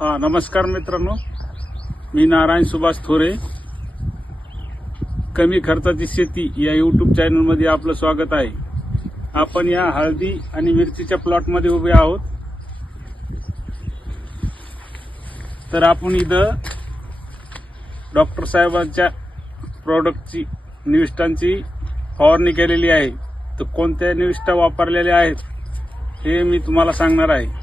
नमस्कार मित्रांनो, मी नारायण सुभाष थोरे. कमी खर्चाची शेती या यूट्यूब चॅनलमध्ये आपलं स्वागत आहे. आपण या हळदी आणि मिरचीच्या प्लॉटमध्ये उभे आहोत. तर आपण इथं डॉक्टर साहेबांच्या प्रोडक्टची निविष्ठांची फवारणी केलेली आहे. तर कोणत्या निविष्ठा वापरलेल्या आहेत हे मी तुम्हाला सांगणार आहे.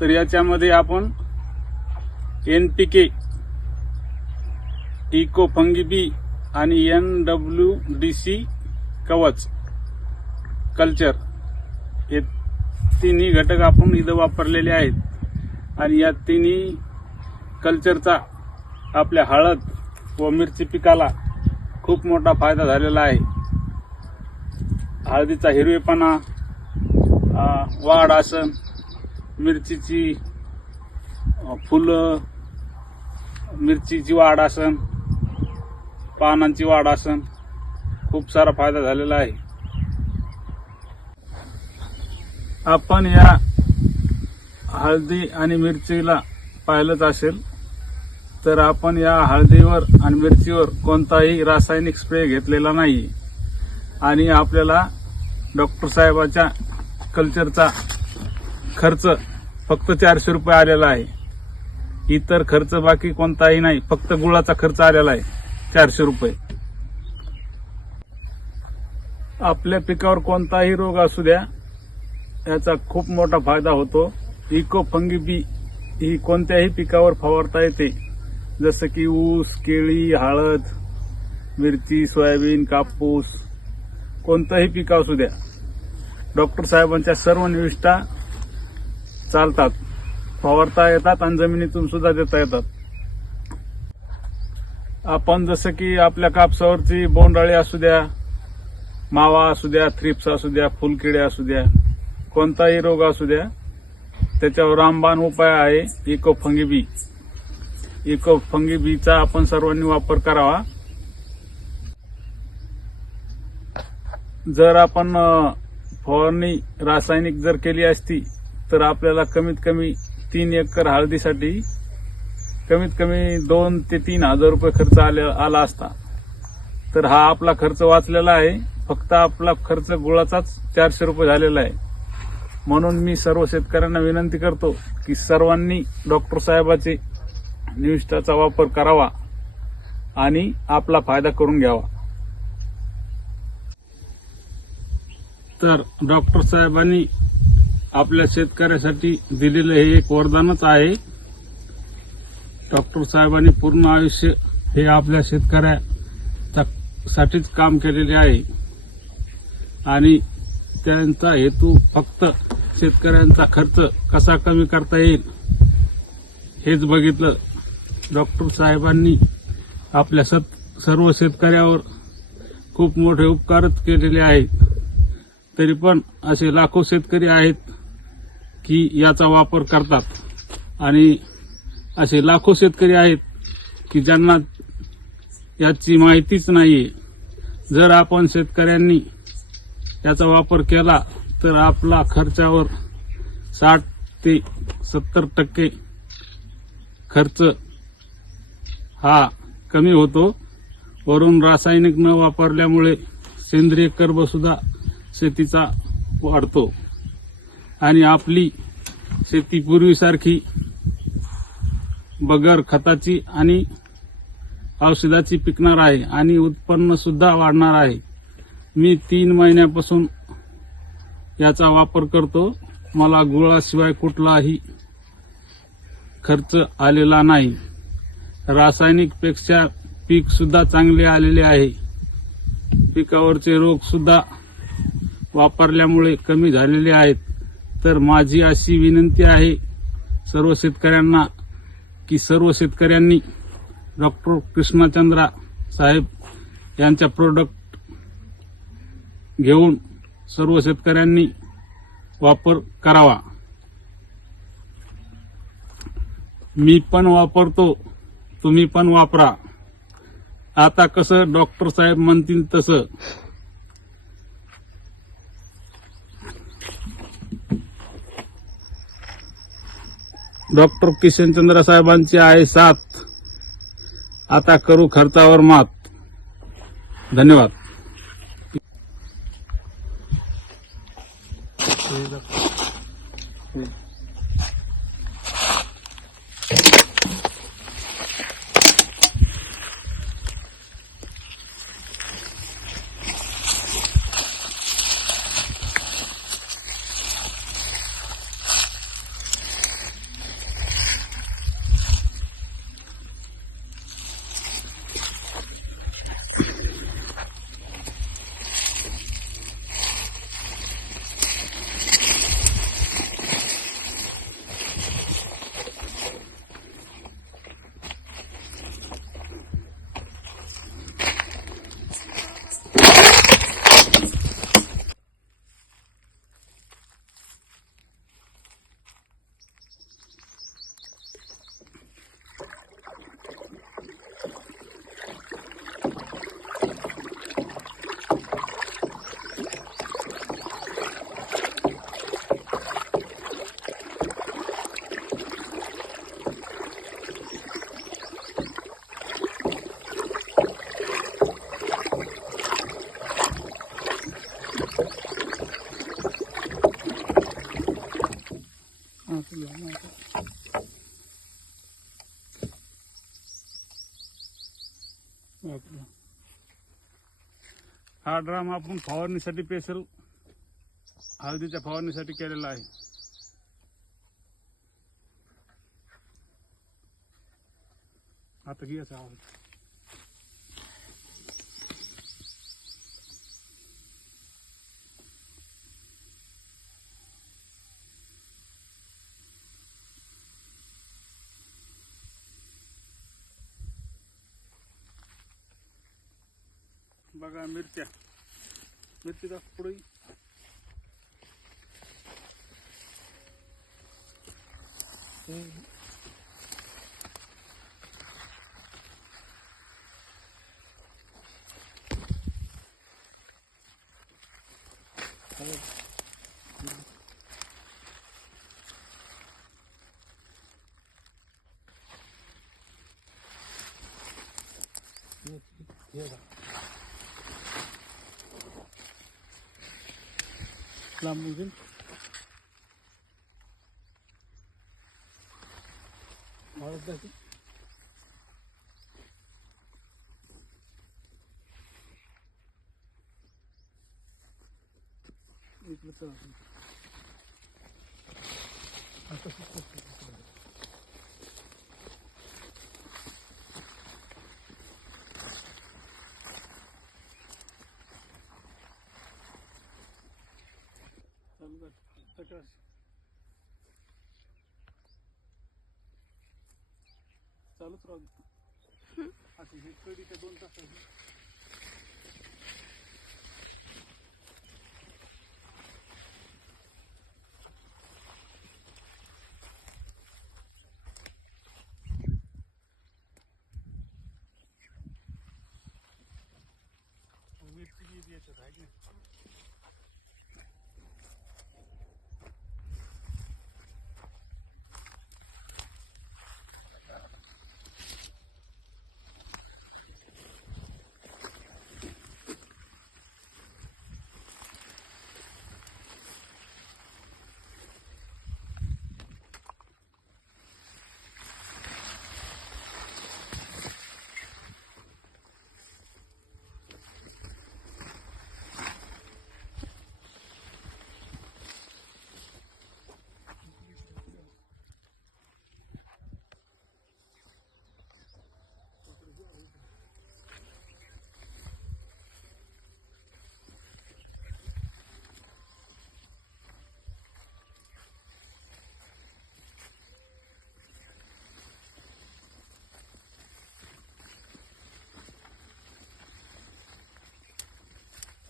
तर याच्यामध्ये आपण NPK, इको फंगी बी आणि NWDC कवच कल्चर हे तिन्ही घटक आपण इथं वापरलेले आहेत. आणि या तिन्ही कल्चरचा आपल्या हळद व मिरची पिकाला खूप मोठा फायदा झालेला आहे. हळदीचा हिरवेपणा, वाढ आसन, मिरचीची फुलं, मिरचीची वाढ आसन, पानांची वाढ आसन, खूप सारा फायदा झालेला आहे. आपण या हळदी आणि मिरचीला पाहिलंच असेल, तर आपण या हळदीवर आणि मिरचीवर कोणताही रासायनिक स्प्रे घेतलेला नाही. आणि आपल्याला डॉक्टर साहेबाच्या कल्चरचा खर्च फक्त 400 रुपये आलेला आहे. इतर खर्च बाकी कोणताही नाही, फक्त गुळाचा खर्च आलेला आहे 400 रुपये. आपल्या पिकावर कोणताही रोग असू द्या, याचा खूप मोठा फायदा होतो. इको फंगी बी ही कोणत्याही पिकावर फवारता येते, जसं की ऊस, केळी, हळद, मिरची, सोयाबीन, कापूस, कोणतंही पीक असू द्या. डॉक्टर साहेबांच्या सर्व निविष्ठा चालतात, फवारता येतात आणि जमिनीतून सुद्धा देता येतात. आपण जसं की आपल्या कापसावरची बोंडअळी असू द्या, मावा असू द्या, थ्रिप्स असू द्या, फुलकिडे असू द्या, कोणताही रोग असू द्या, त्याच्यावर रामबाण उपाय आहे इको फंगी बी. इको फंगी बीचा आपण सर्वांनी वापर करावा. जर आपण फवारणी रासायनिक जर केली असती तर आपल्याला कमीत कमी 3 एकर हळदीसाठी कमीत कमी 2 ते 3 हजार रुपये खर्च आला असता. तर हा आपला खर्च वाचलेला आहे. फक्त आपला खर्च गुळाचाच 400 रुपये झालेला आहे. म्हणून मी सर्व शेतकऱ्यांना विनंती करतो की सर्वांनी डॉक्टर साहेबाचे निविष्ठाचा वापर करावा आणि आपला फायदा करून घ्यावा. तर डॉक्टर साहेबांनी आपल्या शेतकऱ्यासाठी दिलेलं हे एक वरदानच आहे. डॉक्टर साहेबांनी पूर्ण आयुष्य हे आपल्या शेतकऱ्यासाठीच काम केलेले आहे आणि त्यांचा हेतू फक्त शेतकऱ्यांचा खर्च कसा कमी करता येईल हेच बघितलं. डॉक्टर साहेबांनी आपल्या सर्व शेतकऱ्यावर खूप मोठे उपकारच केलेले आहेत. तरी पण असे लाखो शेतकरी आहेत की याचा वापर करतात आणि असे लाखो शेतकरी आहेत की ज्यांना याची माहितीच नाहीये. जर आपण शेतकऱ्यांनी याचा वापर केला तर आपला खर्चावर 60 ते 70% खर्च हा कमी होतो. वरून रासायनिक न वापरल्यामुळे सेंद्रिय कर्ब सुद्धा शेतीचा वाढतो आणि आपली शेती पूर्वीसारखी बगर खताची आणि औषधाची पिकणार आहे आणि उत्पन्न सुद्धा वाढणार आहे. मी 3 महिन्यापासून याचा वापर करतो. मला गुळाशिवाय कुठलाही खर्च आलेला नाही. रासायनिक पेक्षा पीक सुद्धा चांगले आलेले आहे. पिकावरचे रोग सुद्धा वापरल्यामुळे कमी झालेले आहेत. तर माझी अशी विनंती आहे सर्व शेतकऱ्यांना की सर्व शेतकऱ्यांनी डॉक्टर कृष्णचंद्रा साहेब यांच्या प्रोडक्ट घेऊन सर्व शेतकऱ्यांनी वापर करावा. मी पण वापरतो, तुम्ही पण वापरा. आता कसं डॉक्टर साहेब म्हणतील तसं. डॉक्टर किशनचंद्र साहेबांची आहे साथ. आता करू खर्चावर मात. धन्यवाद. हा ड्राम आपण फवारणीसाठी स्पेशल हळदीच्या फवारणीसाठी केलेला आहे. आता घ्यायचा आवाज. बघा मिरचीचा पुढे लांबून इकडे चला आता चालूच राहू. असं हे कडीच्या 2 तास मिरची याच्यात आहे की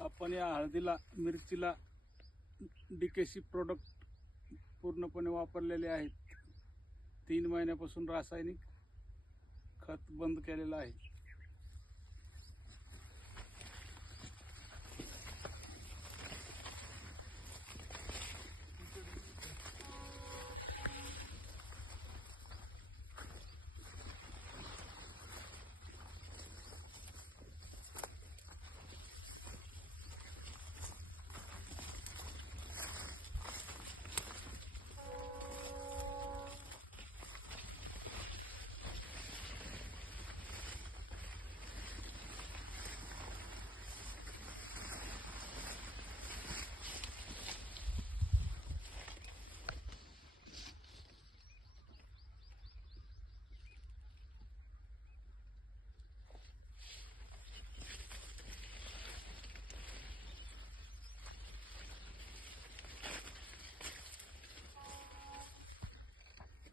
आपण या हळदीला मिरचीला डीकेसी प्रोडक्ट पूर्णपणे वापरलेले आहेत. 3 महिन्यापासून रासायनिक खत बंद केलेलं आहे.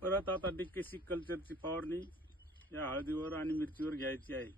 परत आता डिक्केसी कल्चरची फवारणी या हळदीवर आणि मिरचीवर घ्यायची आहे.